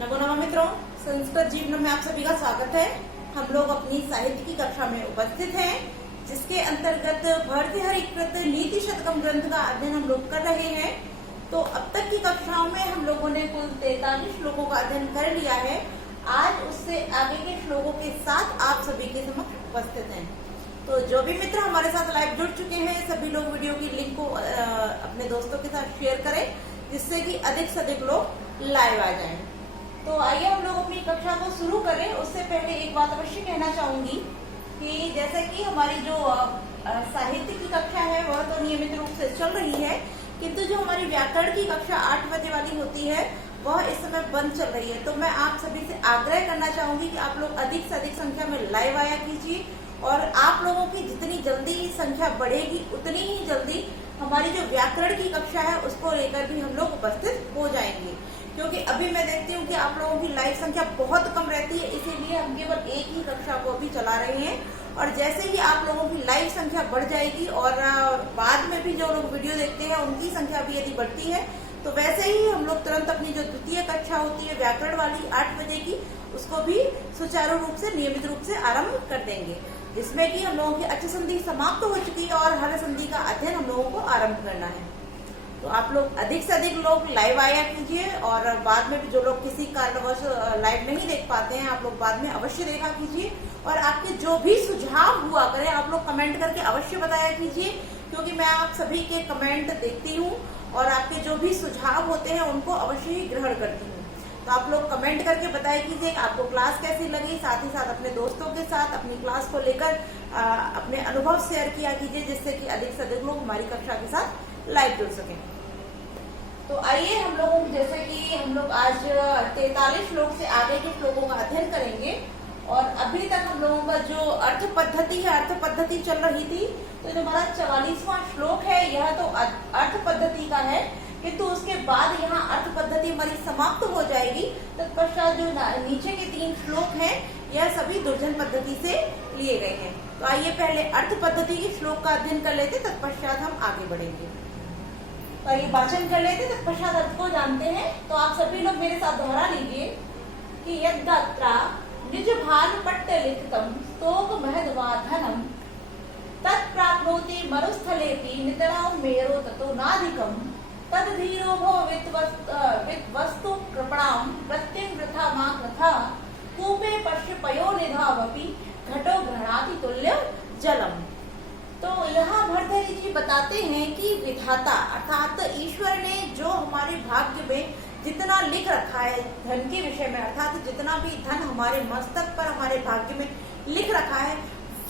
नमो नमः मित्रों, संस्कृत जीवन में आप सभी का स्वागत है। हम लोग अपनी साहित्य की कक्षा में उपस्थित हैं, जिसके अंतर्गत भर्तृहरिकृत नीति शतकम ग्रंथ का अध्ययन हम लोग कर रहे हैं। तो अब तक की कक्षाओं में हम लोगों ने कुल 43 श्लोकों का अध्ययन कर लिया है। आज उससे आगे के श्लोकों के साथ आप सभी के समक्ष उपस्थित हैं। तो जो भी मित्र हमारे साथ लाइव जुड़ चुके हैं, सभी लोग वीडियो की लिंक को अपने दोस्तों के साथ शेयर करें, जिससे कि अधिक से अधिक लोग लाइव आ जाएं। तो आइए हम लोग अपनी कक्षा को शुरू करें। उससे पहले एक बात अवश्य कहना चाहूंगी कि जैसे कि हमारी जो साहित्य की कक्षा है वह तो नियमित रूप से चल रही है, किंतु जो हमारी व्याकरण की कक्षा 8 बजे वाली होती है वह इस समय बंद चल रही है। तो मैं आप सभी से आग्रह करना चाहूंगी कि आप लोग अधिक से अधिक संख्या में लाइव आया कीजिए, और आप लोगों की जितनी जल्दी संख्या बढ़ेगी उतनी ही जल्दी हमारी जो व्याकरण की कक्षा है उसको लेकर भी हम लोग उपस्थित हो जाएंगे। क्योंकि अभी मैं देखती हूँ कि आप लोगों की लाइव संख्या बहुत कम रहती है, इसीलिए हम केवल एक ही कक्षा को अभी चला रहे हैं। और जैसे ही आप लोगों की लाइव संख्या बढ़ जाएगी और बाद में भी जो लोग वीडियो देखते हैं उनकी संख्या भी यदि बढ़ती है, तो वैसे ही हम लोग तुरंत अपनी जो द्वितीय कक्षा होती है व्याकरण वाली 8 बजे की, उसको भी सुचारू रूप से नियमित रूप से आरंभ कर देंगे, जिसमें कि हम लोगों की अच्छ संधि समाप्त हो चुकी है और हर संधि का अध्ययन हम लोगों को आरंभ करना है। तो आप लोग अधिक से अधिक लोग लाइव आया कीजिए, और बाद में भी जो लोग किसी कारणवश लाइव नहीं देख पाते हैं, आप लोग बाद में अवश्य देखा कीजिए। और आपके जो भी सुझाव हुआ करें आप लोग कमेंट करके अवश्य बताया कीजिए, क्योंकि मैं आप सभी के कमेंट देखती हूँ और आपके जो भी सुझाव होते हैं उनको अवश्य ही ग्रहण करती हूँ। तो आप लोग कमेंट करके बताया कीजिए कि आपको क्लास कैसी लगी। साथ ही साथ अपने दोस्तों के साथ अपनी क्लास को लेकर अपने अनुभव शेयर किया कीजिए, जिससे कि अधिक से अधिक लोग हमारी कक्षा के साथ लाइव जुड़ सकें। तो आइए हम लोगों जैसे कि हम लोग आज 43 श्लोक से आगे के श्लोकों का अध्ययन करेंगे। और अभी तक हम लोगों का जो अर्थ पद्धति है, अर्थ पद्धति चल रही थी। तो जो हमारा 44वां श्लोक है यह तो अर्थ पद्धति का है, किंतु उसके बाद यहाँ अर्थ पद्धति हमारी समाप्त हो जाएगी। तत्पश्चात जो नीचे के 3 श्लोक हैं यह सभी दुर्जन पद्धति से लिए गए हैं। तो आइए पहले अर्थ पद्धति के श्लोक का अध्ययन कर लेते, तत्पश्चात हम आगे बढ़ेंगे। तो ये वाचन कर लेते, तत्पश्चात अर्थ को जानते हैं। तो आप सभी लोग मेरे साथ दोहरा लीजिए कि यद्गात्रा निज भाल पट्ट लिखितम स्तोक महद्वाधनम तत्प्राप्नोति मरुस्थलेपि नितरां मेरो ततो नाधिकम तद्धीरो भव वित्वस्तु कृपणां वृत्तिं वृथा मा कृथा कूपे पश्य पयोनिधावपि घटो गृह्णाति तुल्यं जलम। तो यहाँ भर्तृहरि जी बताते हैं कि विधाता अर्थात ईश्वर ने जो हमारे भाग्य में जितना लिख रखा है धन के विषय में, अर्थात जितना भी धन हमारे मस्तक पर हमारे भाग्य में लिख रखा है,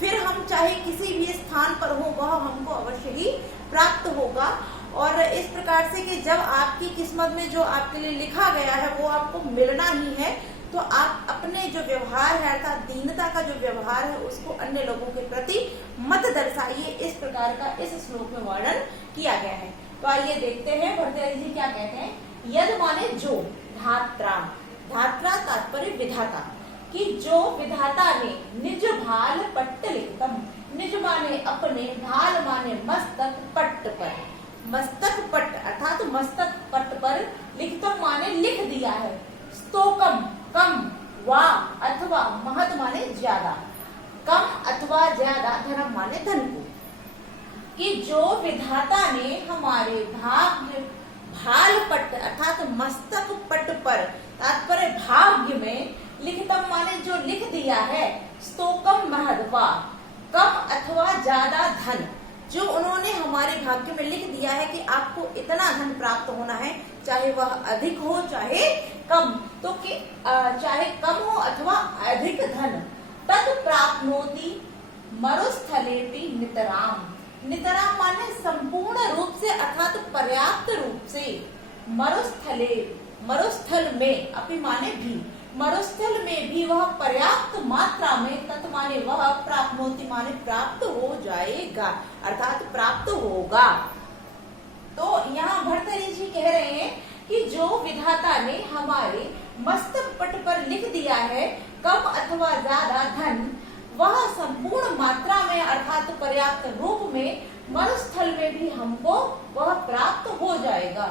फिर हम चाहे किसी भी स्थान पर हो वह हमको अवश्य ही प्राप्त होगा। और इस प्रकार से कि जब आपकी किस्मत में जो आपके लिए लिखा गया है वो आपको मिलना ही है, तो आप अपने जो व्यवहार है अर्थात दीनता का जो व्यवहार है उसको अन्य लोगों के प्रति मत दर्शाइए। इस प्रकार का इस श्लोक में वर्णन किया गया है। तो आइए देखते हैं भर्तृहरि जी क्या कहते हैं। यद माने जो, धात्रा, धात्रा तात्पर्य विधाता, कि जो विधाता ने निज भाल पट्ट लिखतम, निज माने अपने, भाल माने मस्तक, पट्ट पर, मस्तक पट्ट अर्थात मस्तक पट्ट पर, लिखतम माने लिख दिया है, स्तोकम कम, वा अथवा, महत माने ज्यादा, कम अथवा ज्यादा, धनम माने धन को, कि जो विधाता ने हमारे भाल पट्ट अर्थात मस्तक पट्ट पर, तात्पर्य भाग्य में, लिखितम माने जो लिख दिया है, स्तोकम महद्वा, कम अथवा ज्यादा धन, जो उन्होंने हमारे भाग्य में लिख दिया है कि आपको इतना धन प्राप्त होना है, चाहे वह अधिक हो चाहे कम, तो कि चाहे कम हो अथवा अधिक धन, तत् प्राप्नोति मरुस्थलेपि नितराम, नितराम माने संपूर्ण रूप से अर्थात पर्याप्त रूप से, मरुस्थले, मरुस्थल में, अपि माने भी, मरुस्थल में भी वह पर्याप्त मात्रा में, तत् माने वह, प्राप्नोति माने प्राप्त हो जाएगा अर्थात प्राप्त होगा। तो यहाँ भर्तृहरि जी कह रहे हैं कि जो विधाता ने हमारे मस्तक पट पर लिख दिया है कम अथवा ज्यादा धन, वह संपूर्ण मात्रा में अर्थात पर्याप्त रूप में मरुस्थल में भी हमको वह प्राप्त हो जाएगा।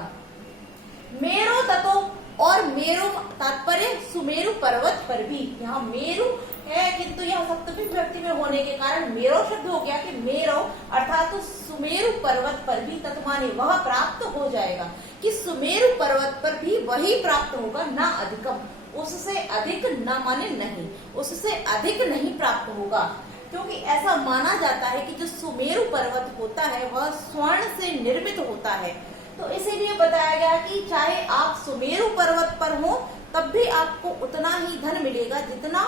मेरो ततो और मेरु तात्पर्य सुमेरु पर्वत पर भी। यहाँ मेरु है किंतु यह सप्तमी विभक्ति में होने के कारण मेरो शब्द हो गया कि मेरो अर्थात तो सुमेरु पर्वत पर भी तत्माने वह प्राप्त हो जाएगा, कि सुमेरु पर्वत पर भी वही प्राप्त होगा, ना अधिकम, उससे अधिक न माने नहीं, उससे अधिक नहीं प्राप्त होगा। क्योंकि ऐसा माना जाता है कि जो सुमेरु पर्वत होता है वह स्वर्ण से निर्मित होता है। तो इसीलिए बताया गया कि चाहे आप सुमेरु पर्वत पर हो तब भी आपको उतना ही धन मिलेगा जितना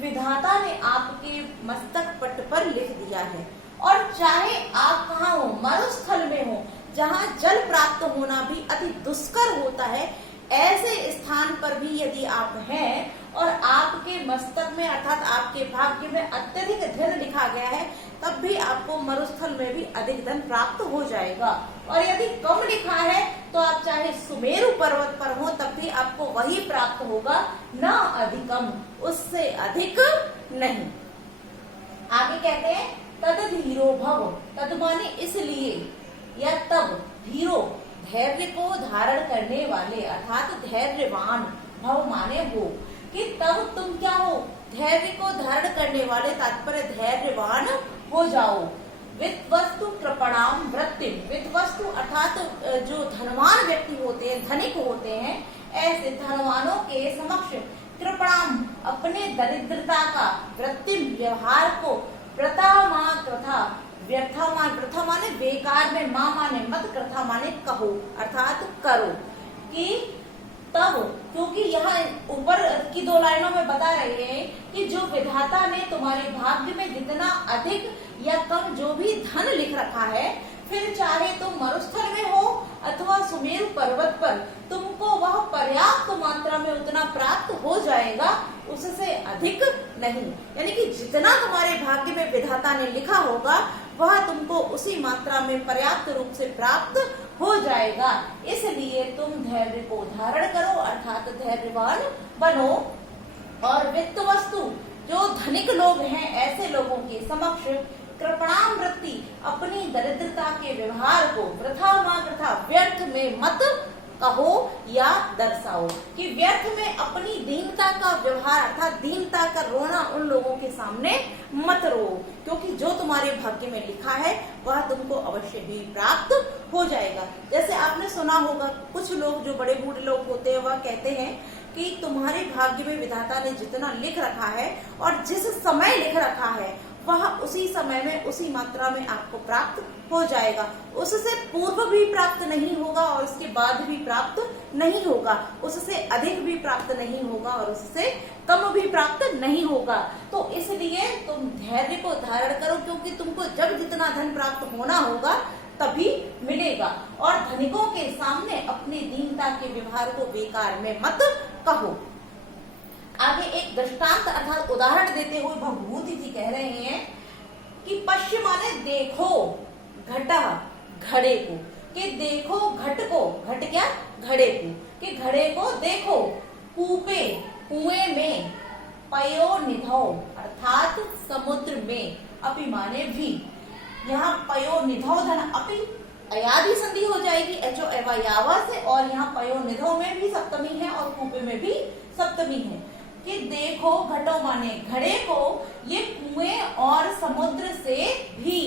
विधाता ने आपके मस्तक पट पर लिख दिया है। और चाहे आप कहाँ हो, मरुस्थल में हो जहाँ जल प्राप्त होना भी अति दुष्कर होता है, ऐसे स्थान पर भी यदि आप हैं और आपके मस्तक में अर्थात आपके भाग्य में अत्यधिक धन लिखा गया है, तब भी आपको मरुस्थल में भी अधिक धन प्राप्त हो जाएगा। और यदि कम लिखा है तो आप चाहे सुमेरु पर्वत पर हो तब भी आपको वही प्राप्त होगा, न अधिकम, उससे अधिक नहीं। आगे कहते हैं तद धीरो भव, तद माने इसलिए या तब, धीरो धैर्य को धारण करने वाले अर्थात धैर्यवान, भव माने हो, कि तब तुम क्या हो, धैर्य को धारण करने वाले तात्पर्य धैर्यवान हो जाओ। वित्त वस्तु कृपणाम वृत्तिम, वित्त वस्तु अर्थात जो धनवान व्यक्ति होते हैं, धनिक होते हैं, ऐसे धनवानों के समक्ष कृपणाम अपने दरिद्रता का, वृत्तिम व्यवहार को, प्रथा मां कृथा, व्यर्था मान, प्रथा माने बेकार में, मां माने मत, कृथा माने कहो अर्थात करो, कि तब, क्योंकि यहाँ ऊपर की 2 लाइनों में बता रहे हैं कि जो विधाता ने तुम्हारे भाग्य में जितना अधिक या कम जो भी धन लिख रखा है, फिर चाहे तुम मरुस्थल में हो अथवा सुमेरु पर्वत पर, तुमको वह पर्याप्त मात्रा में उतना प्राप्त हो जाएगा, उससे अधिक नहीं। यानी कि जितना तुम्हारे भाग्य में विधाता ने लिखा होगा वह तुमको उसी मात्रा में पर्याप्त रूप से प्राप्त हो जाएगा। इसलिए तुम धैर्य को धारण करो अर्थात धैर्यवान बनो। और वित्त वस्तु जो धनिक लोग हैं ऐसे लोगों के समक्ष कृपणाम वृत्ति अपनी दरिद्रता के व्यवहार को, वृथा मां कृथा, व्यर्थ में मत कहो या दर्शाओ, कि व्यर्थ में अपनी दीनता का व्यवहार अर्थात दीनता का रोना उन लोगों के सामने मत रो, क्योंकि जो तुम्हारे भाग्य में लिखा है वह तुमको अवश्य ही प्राप्त हो जाएगा। जैसे आपने सुना होगा कुछ लोग जो बड़े बूढ़े लोग होते हैं वह कहते हैं कि तुम्हारे भाग्य में विधाता ने जितना लिख रखा है और जिस समय लिख रखा है वह उसी समय में उसी मात्रा में आपको प्राप्त हो जाएगा, उससे पूर्व भी प्राप्त नहीं होगा और उसके बाद भी प्राप्त नहीं होगा, उससे अधिक भी प्राप्त नहीं होगा और उससे कम भी प्राप्त नहीं होगा। तो इसलिए तुम धैर्य को धारण करो, क्योंकि तुमको जब जितना धन प्राप्त होना होगा तभी मिलेगा। और धनिकों के सामने अपनी दीनता के व्यवहार को बेकार में मत कहो। आगे एक दृष्टांत अर्थात उदाहरण देते हुए भगवती जी कह रहे हैं कि पश्य माने देखो, घटा घड़े को, कि देखो घट को, घट क्या घड़े को, कि घड़े को देखो, कूपे कुएं में, पयो निधो अर्थात समुद्र में, अपि माने भी, यहाँ पयो निधो धन अपि अयादि संधि हो जाएगी एचो एवा यावा से, और यहाँ पयो निधो में भी सप्तमी है और कूपे में भी सप्तमी है, कि देखो घटो माने घड़े को, ये कुएं और समुद्र से भी,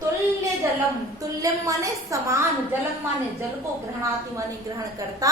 तुल्य जलम, तुल्यम माने समान, जलम माने जल को, ग्रहणाति माने ग्रहण करता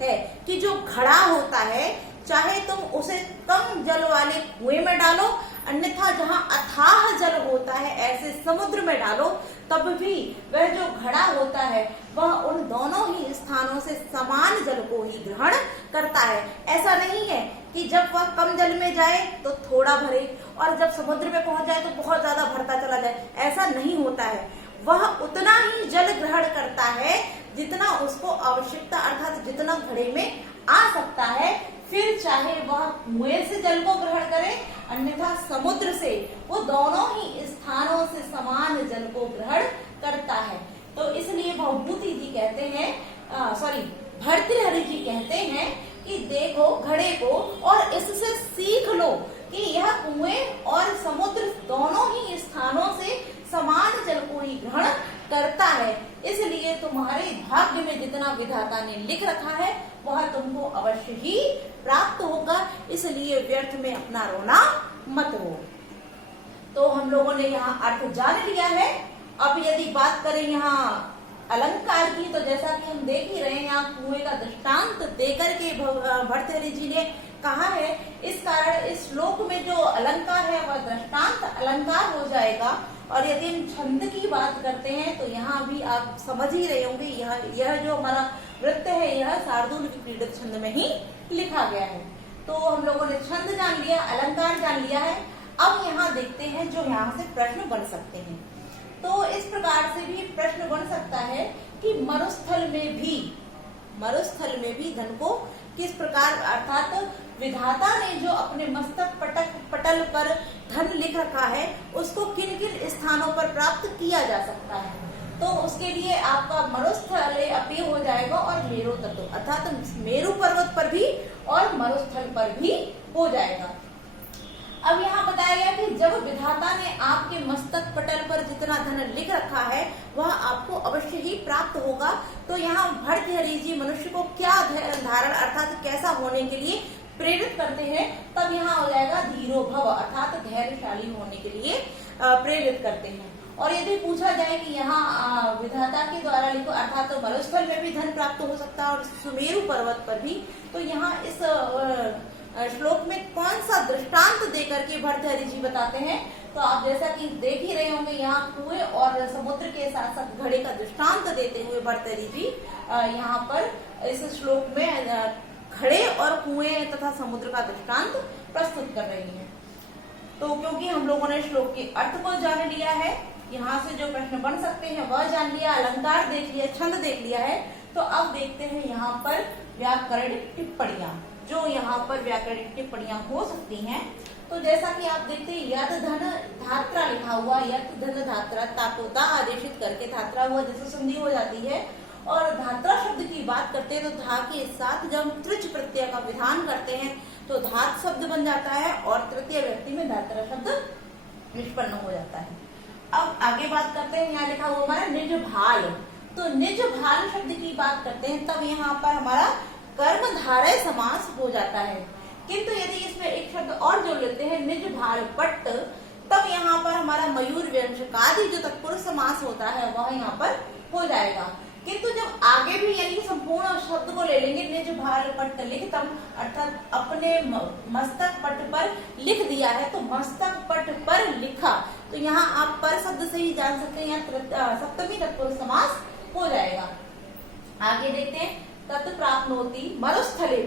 है, कि जो घड़ा होता है चाहे तुम उसे कम जल वाले कुएं में डालो, अन्यथा जहाँ अथाह जल होता है ऐसे समुद्र में डालो, तब भी वह जो घड़ा होता है वह उन दोनों ही स्थानों से समान जल को ही ग्रहण करता है। ऐसा नहीं है कि जब वह कम जल में जाए तो थोड़ा भरे और जब समुद्र में पहुंच जाए तो बहुत ज्यादा भरता चला जाए, ऐसा नहीं होता है। वह उतना ही जल ग्रहण करता है जितना उसको आवश्यकता अर्थात जितना घड़े में आ सकता है, फिर चाहे वह कुएं से जल को ग्रहण करे अन्यथा समुद्र से, वो दोनों ही स्थानों से समान जल को ग्रहण करता है। तो इसलिए भवभूति जी कहते हैं, भर्तृहरि जी कहते हैं कि देखो घड़े को और इससे सीख लो कि यह कुएं और समुद्र दोनों ही स्थानों से समान जल को ही ग्रहण करता है। इसलिए इसलिए तुम्हारे भाग्य में जितना विधाता ने लिख रखा है वह तुमको अवश्य ही प्राप्त होगा, इसलिए व्यर्थ में अपना रोना मत रो। तो हम लोगों ने यहाँ अर्थ जान लिया है। अब यदि बात करें यहाँ अलंकार की, तो जैसा कि हम देख ही रहे हैं यहाँ कुएं का दृष्टांत देकर के भर्तृहरि जी ने कहा है। इस कारण इस श्लोक में जो अलंकार है वह दृष्टांत अलंकार हो जाएगा। और यदि हम छंद की बात करते हैं तो यहाँ भी आप समझ ही रहे होंगे, यह जो हमारा वृत्त है यह शार्दूल विक्रीडित छंद में ही लिखा गया है। तो हम लोगों ने छंद जान लिया, अलंकार जान लिया है। अब यहाँ देखते हैं जो यहाँ से प्रश्न बन सकते हैं। तो इस प्रकार से भी प्रश्न बन सकता है कि मरुस्थल में भी धन को किस प्रकार, अर्थात विधाता ने जो अपने मस्तक पटल पर धन लिख रखा है उसको किन किन स्थानों पर प्राप्त किया जा सकता है। तो उसके लिए आपका मरुस्थले अपी हो जाएगा और मेरु तत्व, अर्थात मेरु पर्वत पर भी और मरुस्थल पर भी हो जाएगा। अब यहाँ बताया गया कि जब विधाता ने आपके मस्तक पटल पर जितना धन लिख रखा है वह आपको अवश्य ही प्राप्त होगा। तो यहाँ भर्तृहरि जी मनुष्य को क्या धारण, अर्थात कैसा होने के लिए प्रेरित करते हैं, तब यहाँ हो जाएगा धीरो भव, अर्थात धैर्यशाली होने के लिए प्रेरित करते हैं। और यदि पूछा जाए कि यहाँ विधाता के द्वारा लिखो, अर्थात तो मरुस्थल में भी धन प्राप्त हो सकता है और सुमेरु पर्वत पर भी, तो यहाँ इस श्लोक में कौन सा दृष्टांत देकर के भर्तृहरि जी बताते हैं। तो आप जैसा कि देख ही रहे होंगे यहाँ कुएं और समुद्र के साथ साथ घड़े का दृष्टांत देते हुए भर्तृहरि जी यहाँ पर इस श्लोक में घड़े और कुएं तथा समुद्र का दृष्टांत प्रस्तुत कर रही हैं। तो क्योंकि हम लोगों ने श्लोक के अर्थ को जान लिया है, यहाँ से जो प्रश्न बन सकते हैं वह जान लिया, अलंकार देख लिया, छंद देख लिया है, तो अब देखते हैं यहाँ पर व्याकरणिक टिप्पणियां, जो यहाँ पर व्याकरणिक टिप्पणियां हो सकती हैं। तो जैसा कि आप देखते हैं यद धन धात्रा लिखा हुआ, यद धन धात्रा, ताको दा आदेशित करके धात्रा हुआ जैसे संधि हो जाती है। और धात्रा शब्द की बात करते हैं तो धा के साथ जब हम त्रिच प्रत्यय का विधान करते हैं तो धात शब्द बन जाता है और तृतीय व्यक्ति में धात्रा शब्द निष्पन्न हो जाता है। अब आगे बात करते हैं, यहाँ लिखा हुआ हमारा निज भाल। तो निज भाल शब्द की बात करते हैं तब यहाँ पर हमारा कर्मधारय समास हो जाता है। किंतु यदि इसमें एक शब्द और जोड़ लेते हैं निज भाल पट्ट, तब यहाँ पर हमारा मयूर व्यंजकादि जो तत्पुरुष समास होता है वह यहाँ पर हो जाएगा। किंतु जब आगे भी यानी संपूर्ण शब्द को ले लेंगे, निज भाल पट्ट लिखतम, अर्थात अपने मस्तक पट पर लिख दिया है, तो मस्तक पट पर लिखा, तो यहाँ आप पर शब्द से ही जान सकते हैं यहाँ सप्तमी तत्पुरुष समास हो जाएगा। आगे देखते हैं तत् प्राप्नोति मरुस्थले,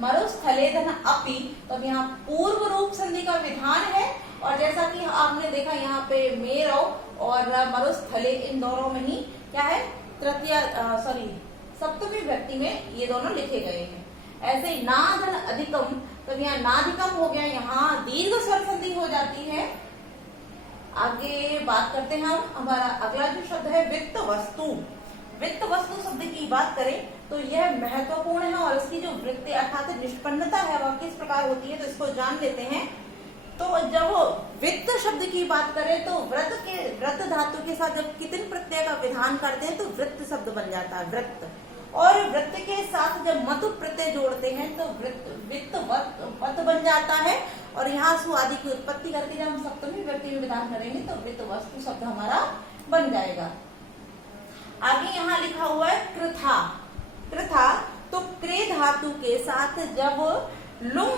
मरुस्थले धन अपि, तो यहाँ पूर्व रूप संधि का विधान है। और जैसा कि आपने देखा यहाँ पे मेरौ और मरुस्थले इन दोनों में ही क्या है, सप्तमी व्यक्ति में ये दोनों लिखे गए हैं। ऐसे ही नाधन अधिकम, तो यहाँ नाधिकम हो गया, यहाँ दीर्घ स्वर संधि हो जाती है। आगे बात करते हैं हम, हमारा अगला जो शब्द है वित्त वस्तु। वित्त वस्तु शब्द की बात करें तो यह महत्वपूर्ण है और इसकी जो वृत्ति अर्थात निष्पन्नता है वह किस प्रकार होती है, तो इसको जान लेते हैं। तो जब वित्त शब्द की बात करें तो व्रत धातु के साथ जब कितने प्रत्यय का विधान करते हैं तो वृत्त शब्द बन जाता है, वृत्त। और वृत्त के साथ जब मतु प्रत्यय जोड़ते हैं तो वित्त वत बन जाता है। और यहाँ सु आदि की उत्पत्ति करके जब हम सप्तमी व्यक्ति में विधान करेंगे तो वित्त वस्तु शब्द हमारा बन जाएगा। आगे यहाँ लिखा हुआ है कृथा। कृथा तो क्रे धातु के साथ जब लुंग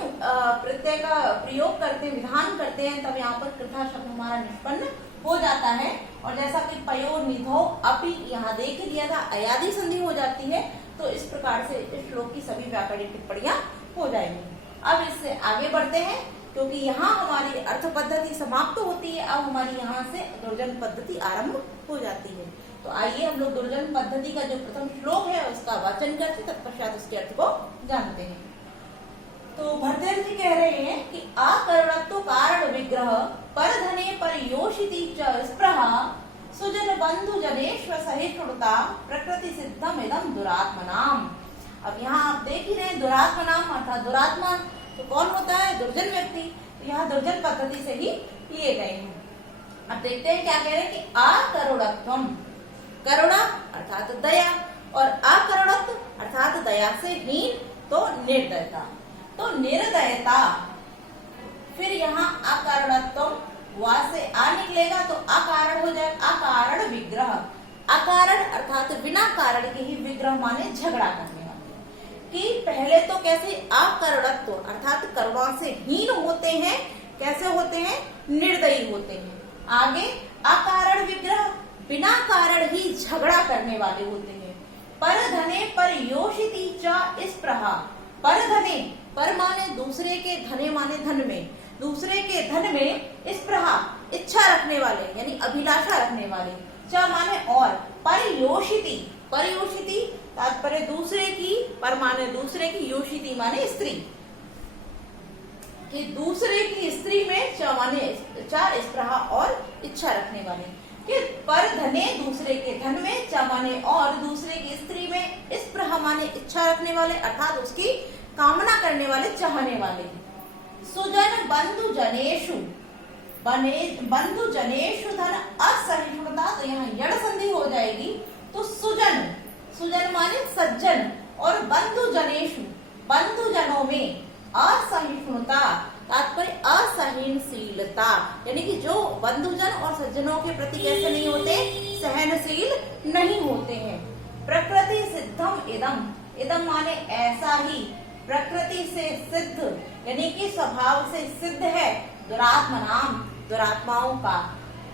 प्रत्यय का प्रयोग करते हैं, विधान करते हैं, तब यहाँ पर कृथा शब्द हमारा निष्पन्न हो जाता है। और जैसा कि पयो निधो अपि यहाँ देख लिया था, अयादि संधि हो जाती है। तो इस प्रकार से इस श्लोक की सभी व्याकरणिक टिप्पणियां हो जाएंगी। अब इससे आगे बढ़ते हैं क्योंकि यहाँ हमारी अर्थ पद्धति समाप्त होती है, अब हमारी यहाँ से दुर्जन पद्धति आरंभ हो जाती है। तो आइए हम लोग दुर्जन पद्धति का जो प्रथम श्लोक है उसका वाचन करते, तत्पश्चात उसके अर्थ को जानते हैं। तो भर्तृहरि जी कह रहे हैं कि अकरुणत्व कारण विग्रह पर धने पर योषिति च स्पृहा सुजन बंधु जनेश्वर सहिष्णुता प्रकृति सिद्धम इदम दुरात्मनाम। अब यहाँ आप देख ही रहे दुरात्मनाम अर्थात दुरात्मा तो कौन होता है, दुर्जन व्यक्ति। तो यहाँ दुर्जन पद्धति से ही लिए गए हैं। अब देखते हैं क्या कह रहे हैं कि अकरुणत्वम। करुणा अर्थात दया, और अकरुणत्व अर्थात दया से हीन तो निर्दयता। तो निर्दयता, फिर यहाँ अकारणत्व वा से आ निकलेगा तो अकारण हो जाएगा, अकारण विग्रह। अकारण अर्थात बिना कारण के ही विग्रह माने झगड़ा करने वाले। कि पहले तो कैसे अकरुणत्व अर्थात करुणा से हीन होते हैं, कैसे होते हैं, निर्दयी होते हैं। आगे अकारण विग्रह, बिना कारण ही झगड़ा करने वाले होते हैं। परधने परयोषिति च स्पृहा, परधने पर माने दूसरे के धने माने धन में, दूसरे के धन में स्पृहा इच्छा रखने वाले यानी अभिलाषा रखने वाले, च माने और, परयोषिति परयोषिति तात्पर्य दूसरे की, पर माने दूसरे की, योषिति माने स्त्री, कि दूसरे की स्त्री में च माने स्पृहा और इच्छा रखने वाले, कि पर धने दूसरे के धन में, च माने और, दूसरे की स्त्री में, स्पृहा माने इच्छा रखने वाले अर्थात उसकी कामना करने वाले, चाहने वाले। सुजन बंधु जनेषु, बंधु जनेषु धन असहिष्णुता, तो यहाँ यड़ संधि हो जाएगी। तो सुजन, सुजन माने सज्जन, और बंधु जनेषु बंधु जनों में असहिष्णुता तात्पर्य असहनशीलता, यानी कि जो बंधुजन और सज्जनों के प्रति कैसे नहीं होते, सहनशील नहीं होते हैं। प्रकृति सिद्धम इदम, इदम माने ऐसा ही, प्रकृति से सिद्ध यानी कि स्वभाव से सिद्ध है, दुरात्मनाम दुरात्माओं का,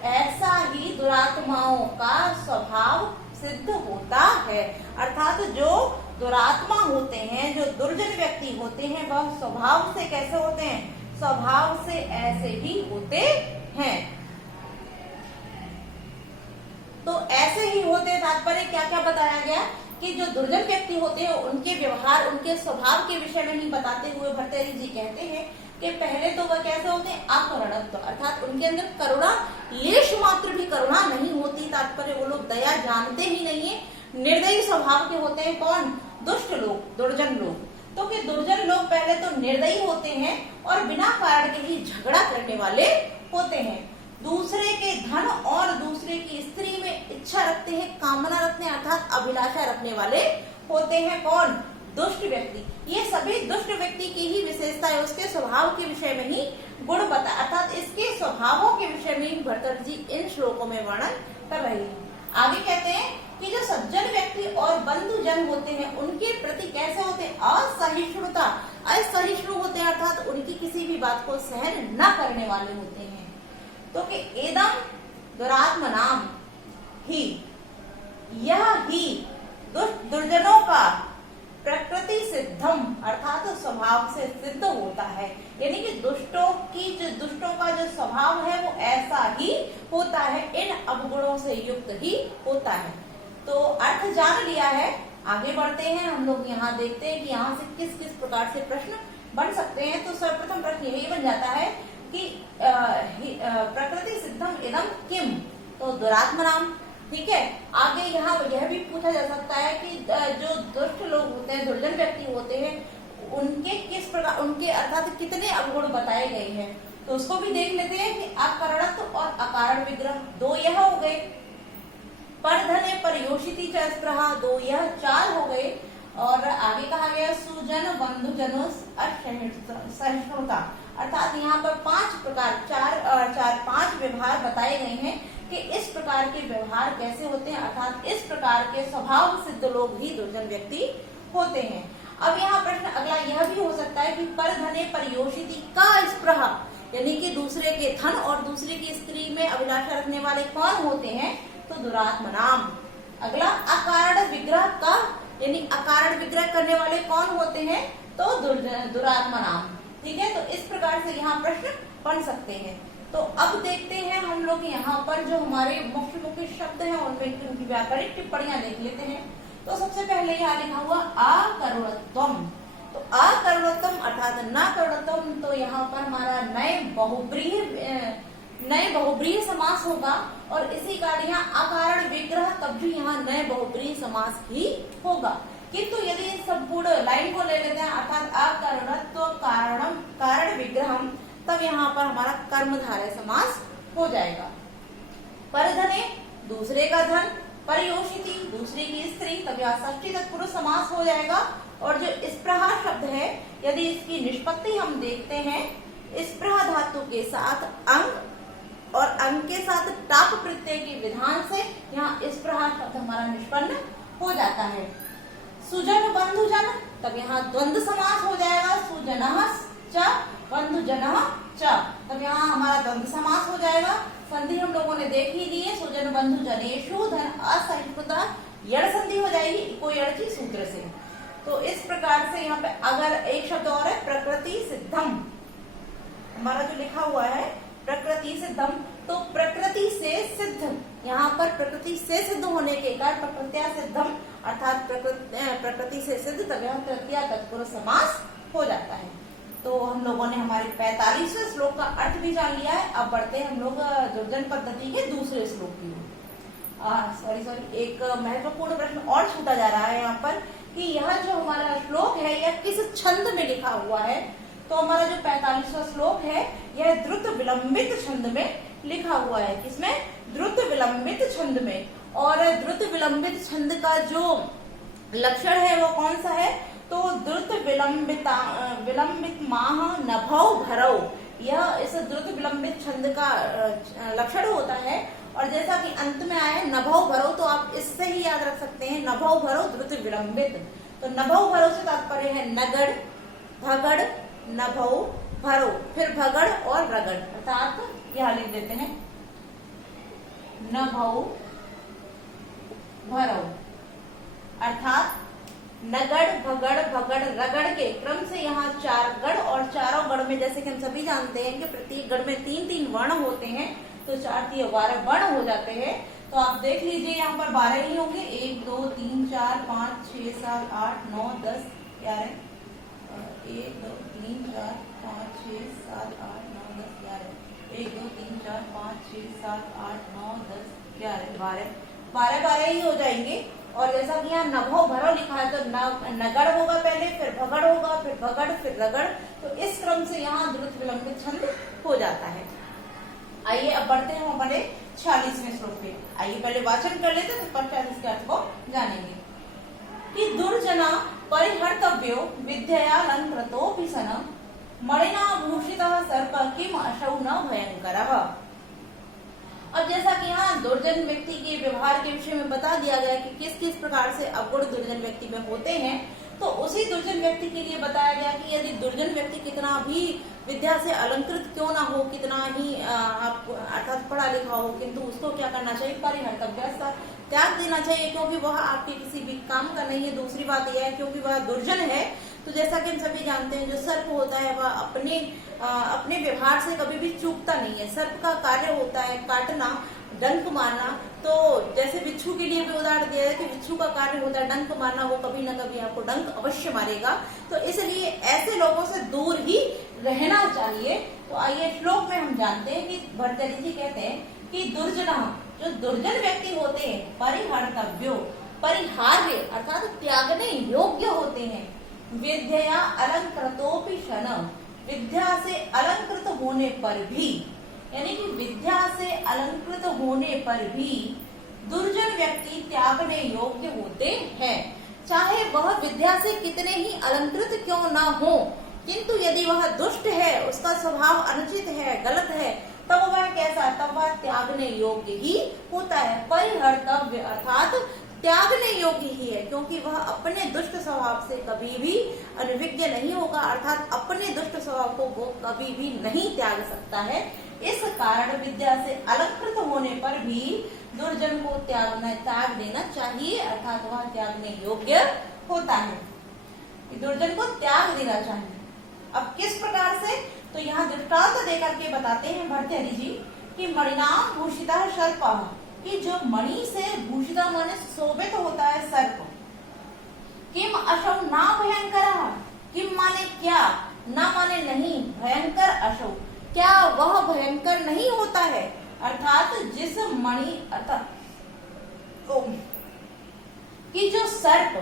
ऐसा ही दुरात्माओं का स्वभाव सिद्ध होता है। अर्थात जो दुरात्मा होते हैं, जो दुर्जन व्यक्ति होते हैं, वह स्वभाव से कैसे होते हैं, स्वभाव से ऐसे ही होते हैं। तो ऐसे ही होते, तात्पर्य क्या क्या बताया गया कि जो दुर्जन व्यक्ति होते हैं उनके व्यवहार, उनके स्वभाव के विषय में ही बताते हुए भर्तृहरि जी कहते हैं कि पहले तो वह कैसे होते हैं, अकरुणत्व अर्थात उनके अंदर करुणा, लेश मात्र भी करुणा नहीं होती, तात्पर्य वो लोग दया जानते ही नहीं है, निर्दयी स्वभाव के होते हैं। कौन, दुष्ट लोग, दुर्जन लोग। तो कि दुर्जन लोग पहले तो निर्दयी होते हैं और बिना कारण के ही झगड़ा करने वाले होते हैं। दूसरे के धन और दूसरे की स्त्री में इच्छा रखते हैं, कामना रखते हैं अर्थात अभिलाषा रखने वाले होते हैं। कौन, दुष्ट व्यक्ति। ये सभी दुष्ट व्यक्ति की ही विशेषता है, उसके स्वभाव के विषय में ही गुण बता, अर्थात इसके स्वभावों के विषय में भर्तृहरि जी इन श्लोकों में वर्णन कर रहे हैं। आगे कहते हैं कि जो सज्जन व्यक्ति और बंधुजन होते हैं उनके प्रति कैसे होते हैं, असहिष्णुता, असहिष्णु होते हैं अर्थात उनकी किसी भी बात को सहन न करने वाले होते हैं। तो कि एदम दुरात्मनाम ही, यह ही दुर्जनों का प्रकृति सिद्धम अर्थात स्वभाव से सिद्ध होता है, यानी कि दुष्टों का जो स्वभाव है वो ऐसा ही होता है, इन अवगुणों से युक्त ही होता है। तो अर्थ जान लिया है, आगे बढ़ते हैं हम लोग। यहाँ देखते हैं कि यहाँ से किस किस प्रकार से प्रश्न बन सकते हैं। तो सर्वप्रथम प्रश्न यही बन जाता है कि प्रकृति सिद्धम इदम किम, तो दुरात्मनाम, ठीक है। आगे यहाँ यह भी पूछा जा सकता है कि जो दुष्ट लोग होते हैं, दुर्जन व्यक्ति होते हैं, उनके किस प्रकार, उनके अर्थात कितने अवगुण बताए गए हैं, तो उसको भी देख लेते हैं कि अकरणत्व और अकारण विग्रह दो यह हो गए, परधने परयोषिति च स्पृहा दो यह चार हो गए, और आगे कहा गया सुजन बंधुजनो असहिष्णुता, अर्थात यहाँ पर पांच प्रकार, पांच व्यवहार बताए गए हैं कि इस प्रकार के व्यवहार कैसे होते हैं, अर्थात इस प्रकार के स्वभाव सिद्ध लोग ही दुर्जन व्यक्ति होते हैं। अब यहाँ प्रश्न अगला यह भी हो सकता है कि परधने परयोषिति का स्पृहा, यानी कि दूसरे के धन और दूसरे की स्त्री में अभिलाषा रखने वाले कौन होते हैं, तो दुरात्मनाम। अगला अकारण विग्रह का, यानी अकारण विग्रह करने वाले कौन होते हैं, तो दुरात्मनाम, ठीक है। तो इस प्रकार से यहाँ प्रश्न बन सकते हैं। तो अब देखते हैं हम लोग यहाँ पर जो हमारे मुख्य मुख्य शब्द हैं उनमें उनकी व्याकरणिक टिप्पणियां देख लेते हैं। तो सबसे पहले यहाँ लिखा हुआ अकरुणत्वम, तो अकरुणत्वम अर्थात न करुणत्वम, तो यहाँ पर हमारा नए बहुब्रीहि समास होगा, और इसी कारण यहाँ अकारण विग्रह तब भी यहाँ नए बहुब्रीहि समास ही होगा। किंतु यदि इस संपूर्ण लाइन को ले लेते हैं अर्थात अकरुणत्व कारण विग्रहम, तब यहाँ पर हमारा कर्मधारय समास हो जाएगा। परधने दूसरे का धन परियोषिति दूसरे की स्त्री, तब यहाँ षष्ठी तत्पुरुष समास हो जाएगा। और जो स्पृहा शब्द है, यदि इसकी निष्पत्ति हम देखते हैं, स्पृहा धातु के साथ अंग और अंग के साथ टाप प्रत्यय के विधान से यहाँ स्पृहा शब्द हमारा निष्पन्न हो जाता है। सुजन बंधुजन, तब यहाँ द्वंद्व समास हो जाएगा। सुजनः च बंधुजनः च, तब यहाँ हमारा द्वंद्व समास हो जाएगा। संधि हम लोगों ने देख ही ली है। सुजन बंधु जनेषु धन असहिष्णुता यड़ संधि हो जाएगी इको यड़ की सूत्र से। तो इस प्रकार से यहाँ पे अगर एक शब्द और है प्रकृति सिद्धम, हमारा जो लिखा हुआ है प्रकृति सिद्धम, तो प्रकृति से सिद्ध, यहाँ पर प्रकृति से सिद्ध होने के कारण प्रकृत्या सिद्धम अर्थात प्रकृति से सिद्ध, तब यहाँ तृतीया तत्पुरुष समास हो जाता है। तो हम लोगों ने हमारे 45वें श्लोक का अर्थ भी जान लिया है। अब बढ़ते हैं हम लोग दुर्जन पद्धति के दूसरे श्लोक की ओर। एक महत्वपूर्ण प्रश्न और छूटा जा रहा है यहाँ पर कि यह जो हमारा श्लोक है यह किस छंद में लिखा हुआ है। तो हमारा जो 45वां श्लोक है यह द्रुत विलंबित छंद में लिखा हुआ है। किसमें? द्रुत विलंबित छंद में। और द्रुत विलंबित छंद का जो लक्षण है वो कौन सा है? तो द्रुत विलंबित माह नभौ भरौ, यह इस द्रुत विलंबित छंद का लक्षण होता है। और जैसा कि अंत में आया नभौ भरौ, तो आप इससे ही याद रख सकते हैं नभौ भरौ द्रुत विलंबित। तो नभौ भरौ से तात्पर्य है नगड़, भगड़, नभौ भरौ, फिर भगड़ और रगड़, अर्थात यहाँ लिख देते हैं नभौ भरौ, अर्थात नगड़, भगड़, भगड़, रगड़ के क्रम से यहाँ 4 गढ़, और चारों गढ़ में जैसे कि हम सभी जानते हैं कि प्रत्येक गढ़ में 3-3 वर्ण होते हैं, तो 4 12 वर्ण हो जाते हैं। तो आप देख लीजिए यहाँ पर 12 ही होंगे। 1 2 3 4 5 6 7 8 9 10 11, 1 2 3 4 5 6 7 8 9 10 11, 1 2 3 4 5 6 7 8 9 10 11 12 ही हो जाएंगे। और जैसा कि यहाँ नभौ भरौ लिखा है तो नगड़ होगा पहले, फिर भगड़ होगा, फिर भगड़, फिर रगड़। तो इस क्रम से यहाँ द्रुत विलंबित छंद हो जाता है। आइए अब बढ़ते हैं हमारे 46वें श्लोक पे। आइए पहले वाचन कर लेते हैं, पश्चात इसके अर्थ को जानेंगे। कि दुर्जना परिहर्तव्यो विद्ययालंकृतोऽपि सन मणिना भूषितः सर्प किम असौ न भयंकरः। अब जैसा कि यहाँ दुर्जन व्यक्ति के व्यवहार के विषय में बता दिया गया कि किस किस प्रकार से अवगुण दुर्जन व्यक्ति में होते हैं, तो उसी दुर्जन व्यक्ति के लिए बताया गया कि यदि दुर्जन व्यक्ति कितना भी विद्या से अलंकृत क्यों ना हो, कितना ही अर्थात पढ़ा लिखा हो, किंतु उसको क्या करना चाहिए? परिहर्तव्य, त्याग देना चाहिए, क्योंकि वह आपके किसी भी काम का नहीं है। दूसरी बात यह है क्योंकि वह दुर्जन है, तो जैसा कि हम सभी जानते हैं जो सर्प होता है वह अपने व्यवहार से कभी भी चूकता नहीं है। सर्प का कार्य होता है काटना, डंक मारना। तो जैसे बिच्छू के लिए भी उदाहरण दिया है कि बिच्छू का कार्य होता है डंक मारना, वो कभी न कभी आपको डंक अवश्य मारेगा। तो इसलिए ऐसे लोगों से दूर ही रहना चाहिए। तो आइए श्लोक में हम जानते हैं कि भर्तृहरि जी कहते हैं कि दुर्जना, जो दुर्जन व्यक्ति होते हैं, परिहर्तव्यो, परिहार्य अर्थात त्यागने योग्य होते हैं। विद्या अलंकृतोऽपि शन, विद्या से अलंकृत होने पर भी, यानी कि विद्या से अलंकृत होने पर भी दुर्जन व्यक्ति त्यागने योग्य होते हैं। चाहे वह विद्या से कितने ही अलंकृत क्यों ना हो, किंतु यदि वह दुष्ट है, उसका स्वभाव अनुचित है, गलत है, तब वह कैसा? तब वह त्यागने योग्य ही होता है। परिहर्तव्य अर्थात त्यागने योग्य ही है, क्योंकि वह अपने दुष्ट स्वभाव से कभी भी अनभिज्ञ नहीं होगा, अर्थात अपने दुष्ट स्वभाव को वो कभी भी नहीं त्याग सकता है। इस कारण विद्या से अलंकृत होने पर भी दुर्जन को त्याग देना चाहिए, अर्थात वह त्यागने योग्य होता है। दुर्जन को त्याग देना चाहिए। अब किस प्रकार से? तो यहाँ दृष्टांत देकर के बताते हैं भर्तृहरि जी कि मणिनाम भूषितः सर्पः, कि जो मणि से भूषित माने शोभित होता है सर्प, किम असौ ना भयंकर, किम माने क्या, ना माने नहीं, भयंकर असौ, क्या वह भयंकर नहीं होता है? अर्थात जिस मणि अर्थात कि जो सर्प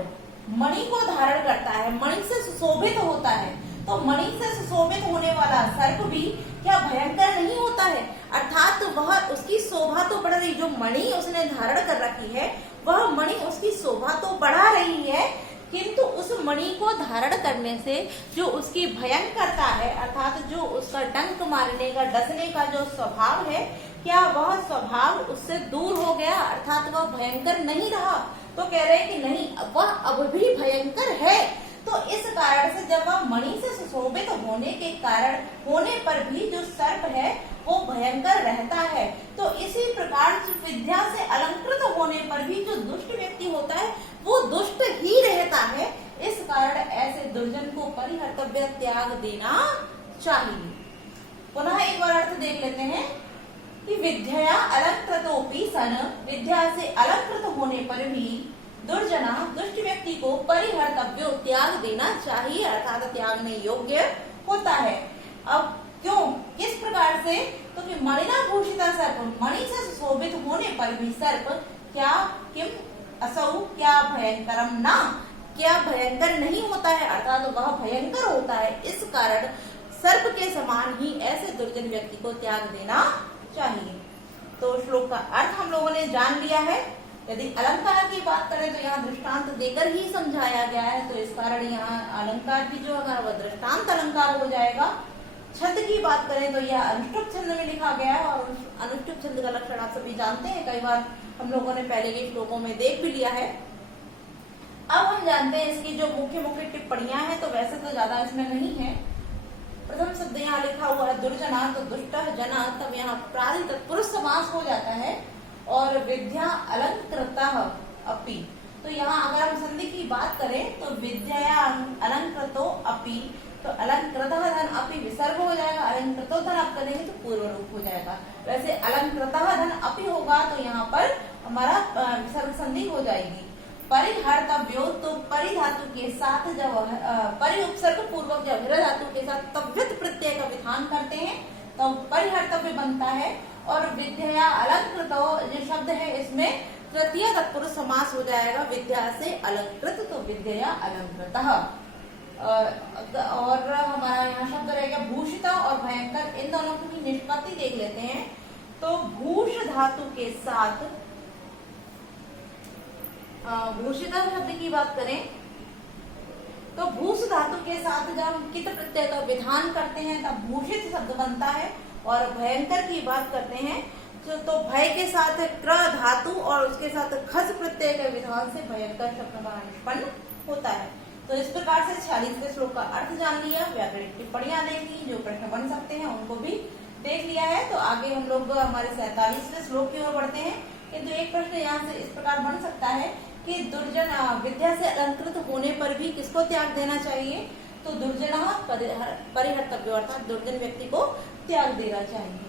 मणि को धारण करता है, मणि से सुशोभित होता है, तो मणि से सुशोभित होने वाला सर्प भी क्या भयंकर नहीं होता है? अर्थात वह उसकी शोभा तो बढ़ रही, जो मणि उसने धारण कर रखी है वह मणि उसकी शोभा तो बढ़ा रही है, किंतु उस मणि को धारण करने से जो उसकी भयंकरता है, अर्थात जो उसका डंक मारने का, डसने का जो स्वभाव है, क्या वह स्वभाव उससे दूर हो गया, अर्थात वह भयंकर नहीं रहा। तो कह रहे हैं कि नहीं, वह अब भी भयंकर है। तो इस कारण से जब वह मणि से सुशोभित होने के कारण होने पर भी जो सर्प है वो भयंकर रहता है। तो इसी प्रकार विद्या से अलंकृत होने पर भी जो दुष्ट व्यक्ति होता है वो दुष्ट ही रहता है। इस कारण ऐसे दुर्जन को परिहर्तव्य, त्याग देना चाहिए। पुनः एक बार अर्थ देख लेते हैं कि विद्या अलंकृतोपि सन, विद्या से अलंकृत होने पर भी दुर्जना, दुष्ट व्यक्ति को परिहर्तव्य, त्याग देना चाहिए, अर्थात त्यागने योग्य होता है। अब क्यों, किस प्रकार से, तो कि मणिना भूषिता सर्प, मणि से सुशोभित होने पर भी सर्प क्या, किम असौ, क्या भयंकरम ना, क्या भयंकर नहीं होता है, अर्थात वह भयंकर होता है। इस कारण सर्प के समान ही ऐसे दुर्जन व्यक्ति को त्याग देना चाहिए। तो श्लोक का अर्थ हम लोगों ने जान लिया है। यदि अलंकार की बात करें तो यहाँ दृष्टांत देकर ही समझाया गया है, तो इस कारण यहाँ अलंकार की जो है वह दृष्टांत अलंकार हो जाएगा। छंद की बात करें तो यह अनुष्टुप छंद में लिखा गया है, और अनुष्टुप छंद का लक्षण आप सभी जानते हैं, कई बार हम लोगों ने पहले के श्लोकों में देख भी लिया है। अब हम जानते हैं इसकी जो मुख्य मुख्य टिप्पणियां हैं, तो वैसे तो ज्यादा इसमें नहीं है। प्रथम शब्द यहाँ लिखा हुआ है दुर्जना, तो दुष्ट जना, तब यहाँ प्रादि तत्पुरुष समास हो जाता है, और विद्या अलंकृता अपि, तो यहाँ अगर हम संधि की बात करें तो विद्या अलंकृतो अपि, तो अलंकृतः धन अपि विसर्ग हो जाएगा, अलंकृतो धन आप करेंगे तो पूर्व रूप हो जाएगा। वैसे अलंकृतः धन अपि होगा तो यहाँ पर हमारा विसर्ग संधि हो जाएगी। परिहर्तव्यो, तो परि धातु के साथ जब परि उपसर्ग पूर्वक जब हृ धातु के साथ तव्यत प्रत्यय का विधान करते हैं तो परिहर्तव्य बनता है। और विद्या अलंकृतो जो शब्द है इसमें तृतीय तत्पुरुष समास हो जाएगा, विद्या से अलंकृत, तो विद्या अलंकृतः। और हमारा यहाँ शब्द रहेगा भूषिता और भयंकर, इन दोनों की भी निष्पत्ति देख लेते हैं। तो भूष धातु के साथ, भूषिता शब्द की बात करें तो भूष धातु के साथ जब हम कित प्रत्यय का विधान करते हैं तब भूषित शब्द बनता है। और भयंकर की बात करते हैं तो भय के साथ क्र धातु और उसके साथ खस प्रत्यय के विधान से भयंकर शब्द हमारा निष्पन्न होता है। तो इस प्रकार से 46वें श्लोक का अर्थ जान लिया, व्याकरणिक टिप्पणियां देख ली, जो प्रश्न बन सकते हैं उनको भी देख लिया है। तो आगे हम लोग हमारे 47वें श्लोक की ओर बढ़ते हैं। किंतु एक प्रश्न यहाँ से इस प्रकार बन सकता है कि दुर्जन विद्या से अलंकृत होने पर भी किसको त्याग देना चाहिए, तो दुर्जना परिहर्तव्य, अर्थात दुर्जन व्यक्ति को त्याग देना चाहिए।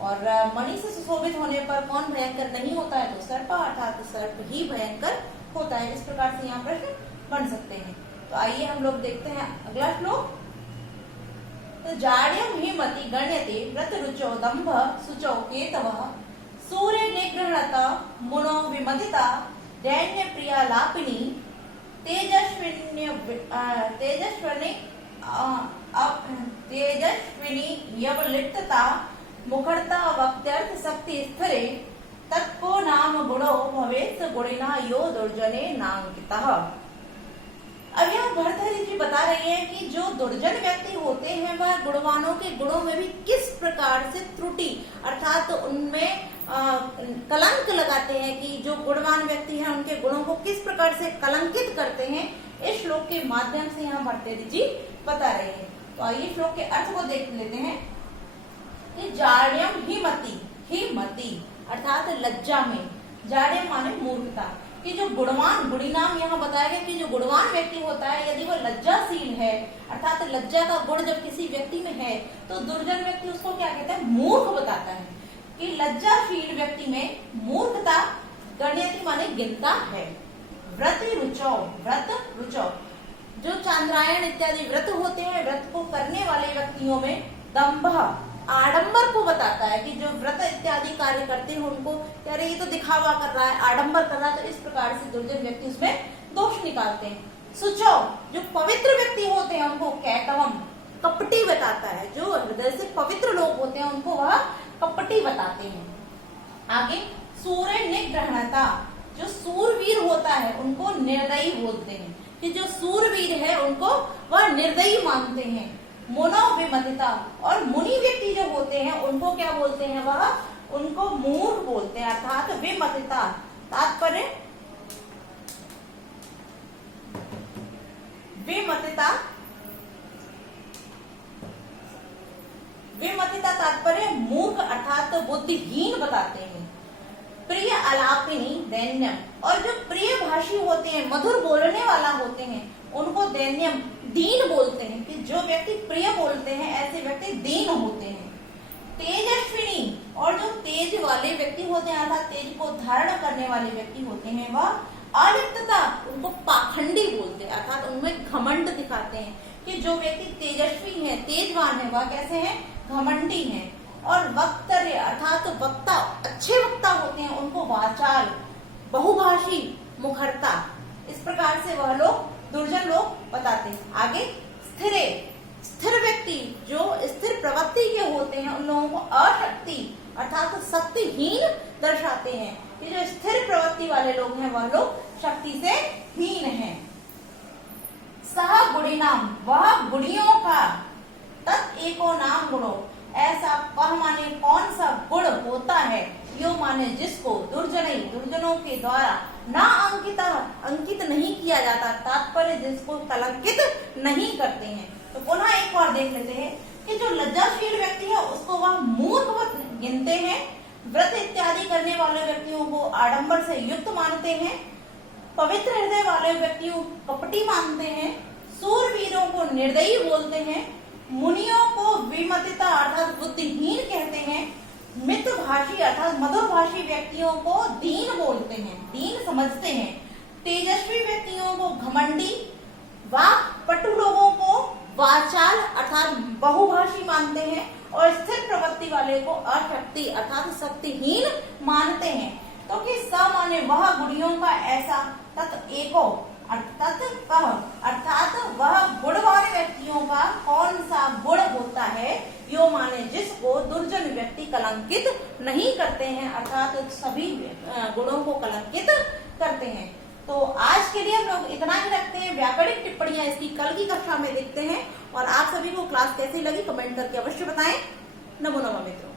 और मणि से सुशोभित होने पर कौन भयंकर नहीं होता है, तो सर्प, अर्थात सर्प ही भयंकर होता है। इस प्रकार से यहाँ प्रश्न बन सकते हैं। तो आइए हम लोग देखते हैं अगला श्लोक। तो जाड्यम ही मति गण्यते व्रत रुचो दंभ सुचौ केतवः सूर्य निग्रहणता मुनो विमदिता दैन्य प्रिया लापिनी तेजस्विनी यवलिप्तता मुखरता वक्त्यर्थ शक्ति स्थिरे तत्को नाम गुणो भवेत् गुणिना यो दुर्जने नांकितः। अब यहाँ भर्तृहरि जी बता रही है कि जो दुर्जन व्यक्ति होते हैं वह गुणवानों के गुणों में भी किस प्रकार से त्रुटि, अर्थात उनमें कलंक लगाते हैं, कि जो गुणवान व्यक्ति हैं उनके गुणों को किस प्रकार से कलंकित करते हैं। इस श्लोक के माध्यम से यहाँ भर्तृहरि जी बता रहे हैं। तो आइए श्लोक के अर्थ को देख लेते हैं कि जाड्यम ही मति अर्थात लज्जा में, जाड्यम माने मूर्खता, कि जो गुणवान, गुणी नाम यहाँ बताया गया कि जो गुणवान व्यक्ति होता है यदि वो लज्जाशील है, अर्थात लज्जा का गुण जब किसी व्यक्ति में है तो दुर्जन व्यक्ति उसको क्या कहता है, मूर्ख बताता है। कि लज्जाशील व्यक्ति में मूर्खता गण्यति माने गिनता है। व्रत रुचौ, जो चांद्रायण इत्यादि व्रत होते हैं, व्रत को करने वाले व्यक्तियों में दंभ, आडंबर को बताता है कि जो व्रत इत्यादि कार्य करते हैं उनको कह रहे ये तो दिखावा कर रहा है, आडंबर कर रहा है, तो इस प्रकार से दुर्जन व्यक्ति उसमें दोष निकालते हैं। सुचौ, जो पवित्र व्यक्ति होते हैं उनको कैतवम, कपटी बताता है। जो हृदय से पवित्र लोग होते हैं उनको वह कपटी बताते हैं। आगे सूर्य निग्रहणता, जो सूरवीर होता है उनको निर्दयी बोलते हैं, कि जो सूरवीर है उनको वह निर्दयी मानते हैं। मनोविमतिता, और मुनि व्यक्ति जो होते हैं उनको क्या बोलते हैं, वह उनको मूर्ख बोलते हैं, अर्थात विमतिता। तात्पर्य विमतिता तात्पर्य मूर्ख अर्थात बुद्धिहीन बताते हैं। प्रिय अलापिनी दैन्यम, और जो प्रिय भाषी होते हैं, मधुर बोलने वाला होते हैं, उनको दैन्यम दीन बोलते हैं, कि जो व्यक्ति प्रिय बोलते हैं ऐसे व्यक्ति दीन होते हैं। तेजस्विनी, और जो तेज वाले व्यक्ति होते हैं अर्थात तेज को धारण करने वाले व्यक्ति होते हैं, वह अलिप्तता, उनको पाखंडी बोलते हैं, अर्थात उनमें घमंड दिखाते हैं, कि जो व्यक्ति तेजस्वी है, तेजवान है, वह कैसे हैं, घमंडी हैं। और वक्तर्य अर्थात वक्ता, अच्छे वक्ता होते हैं, उनको वाचाल, बहुभाषी, मुखरता, इस प्रकार से वह लोग दुर्जन लोग बताते हैं। आगे स्थिर व्यक्ति, जो स्थिर प्रवृत्ति के होते हैं, उन लोगों को अशक्ति अर्थात शक्तिहीन दर्शाते हैं, कि जो स्थिर प्रवृत्ति वाले लोग हैं वह लोग शक्ति से हीन हैं। सह गुणिनाम, वह गुणियों का, तत् एको नाम गुणो, ऐसा वह माने कौन सा गुण होता है, यो माने जिसको दुर्जनों के द्वारा ना अंकित नहीं किया जाता, तात्पर्य जिसको कलंकित नहीं करते हैं। तो पुनः एक बार देख लेते हैं कि जो लज्जाशील व्यक्ति है उसको वह मूर्ख गिनते हैं, व्रत इत्यादि करने वाले व्यक्तियों को आडंबर से युक्त मानते हैं, पवित्र हृदय वाले व्यक्तियों को कपटी मानते हैं, सूरवीरों को निर्दयी बोलते हैं, मुनियों को विमतिता अर्थात बुद्धिहीन कहते हैं, मितभाषी अर्थात मधुरभाषी व्यक्तियों को दीन बोलते हैं, दीन समझते हैं, तेजस्वी व्यक्तियों को घमंडी, वाक्पटु लोगों को वाचाल अर्थात बहुभाषी मानते हैं, और स्थिर प्रवृत्ति वाले को अशक्ति अर्थात शक्तिहीन मानते हैं। तो कि स माने वह गुणियों का ऐसा, तत् एको अर्थात वह गुण वाले व्यक्तियों का कौन सा गुण होता है, यो माने जिसको दुर्जन व्यक्ति कलंकित नहीं करते हैं, अर्थात सभी गुणों को कलंकित करते हैं। तो आज के लिए हम लोग इतना ही रखते हैं। व्याकरणिक टिप्पणियां इसकी कल की कक्षा में देखते हैं। और आप सभी को क्लास कैसी लगी कमेंट करके अवश्य बताएं। नमो नमः मित्रों।